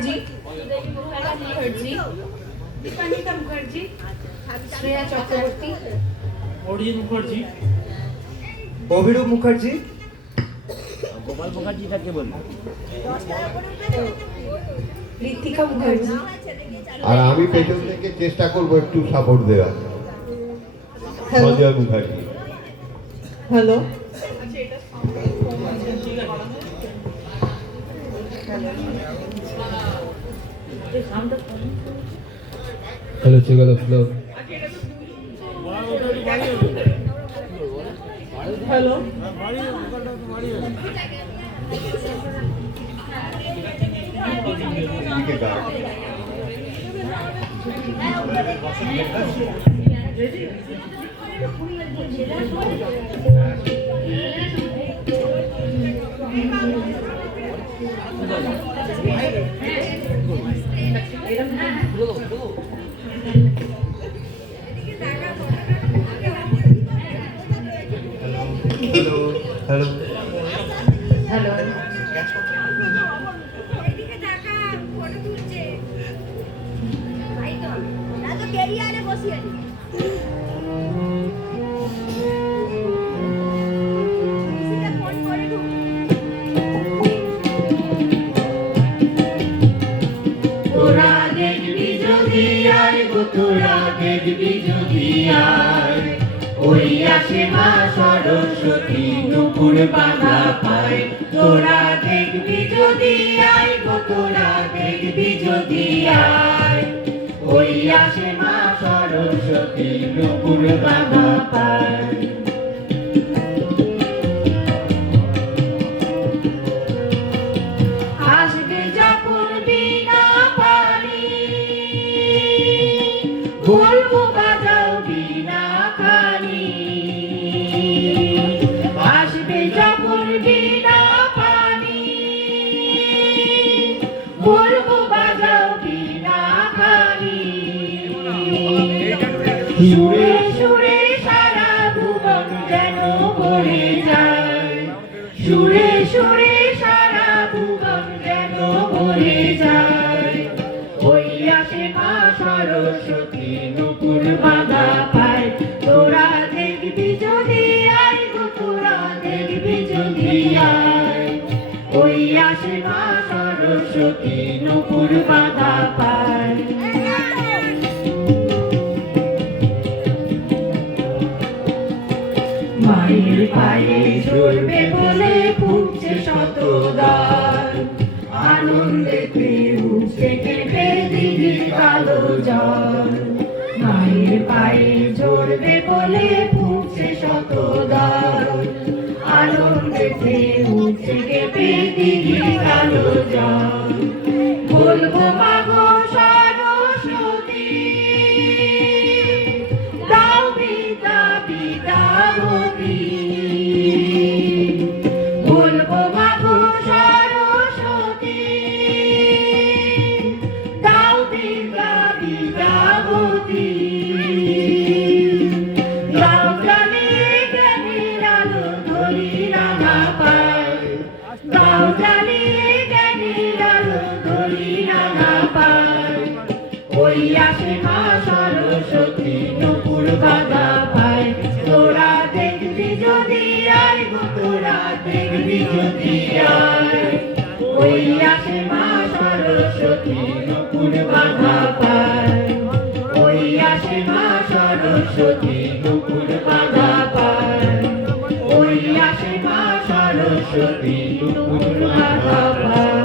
মুখার্জি, দীপান্বিতা মুখার্জি, শ্রেয়া চক্রবর্তী, অরিজিৎ মুখার্জি, অভিরূপ মুখার্জি, গোপাল মুখার্জি কাকে বলবো? ঋত্বিকা মুখার্জি। আর আমি পেছন থেকে চেষ্টা করবো একটু সাপোর্ট দেওয়ার। Sanjay Mukherjee. Hello, Hello, check out the flow. Hello, এদিকে গান। হ্যালো হ্যালো হ্যালো, এদিকে টাকা ফটো তুলছে ভাই তো না তো ক্যারিয়ারে বসি আনি সেটা ফোন করে ঢুক তোরা দেখবি যদি আয় গো তোরা দেখবি যদি আয় ওই আসে মা সরস্বতী নুপুর বাঁধা পায় তোরা দেখবি যদি আয় গো তোরা দেখবি যদি আয় ওই আসে মা সরস্বতী নুপুর বাঁধা পায় আসবে যখন বিনা পানি বলবো বাজাও বিনা খানি আসবে যখন বিনা পানি বলবো বাজাও বিনা খানি সুরে সুরে সারা ভুবন যেন ভরে যায় সুরে সুরে সারা ভুবন যেন ভরে যায় ওই আসে মা সরস্বতী নুপুর বাঁধা পায় তোরা দেখবি যদি আয় গো তোরা দেখবি যদি আয় ওই আসে মা সরস্বতী নুপুর বাঁধা পায় মায়ের পায়ে চলবে বলে ফুটছে শতদ্বার আনন্দেতে উঠছে কেঁপে দিঘির কালো জল মায়ের পায়ে চলবে বলে ফুটছে শতদ্বার আনন্দেতে উঠছে কেঁপে দিঘির কালো জল বলবো মাগো সরস্বতী দাও বিদ্যা বিদ্যাবতী বলবো মাগো সরস্বতী দাও বিদ্যা বিদ্যাবতী দাও জানে জ্ঞানের আলো ধরি রাঙা পায় দাও জানে জ্ঞানের আলো ধরি রাঙা পায় ওই আসে মা সরস্বতী নুপুর বাঁধা পায় তোরা দেখবি যদি আয় গো তোরা দেখবি যদি আয় ওই আসে মা সরস্বতী নুপুর বাঁধা পায় ওই আসে মা সরস্বতী নুপুর বাঁধা পায় ওই আসে মা সরস্বতী নুপুর বাঁধা পায়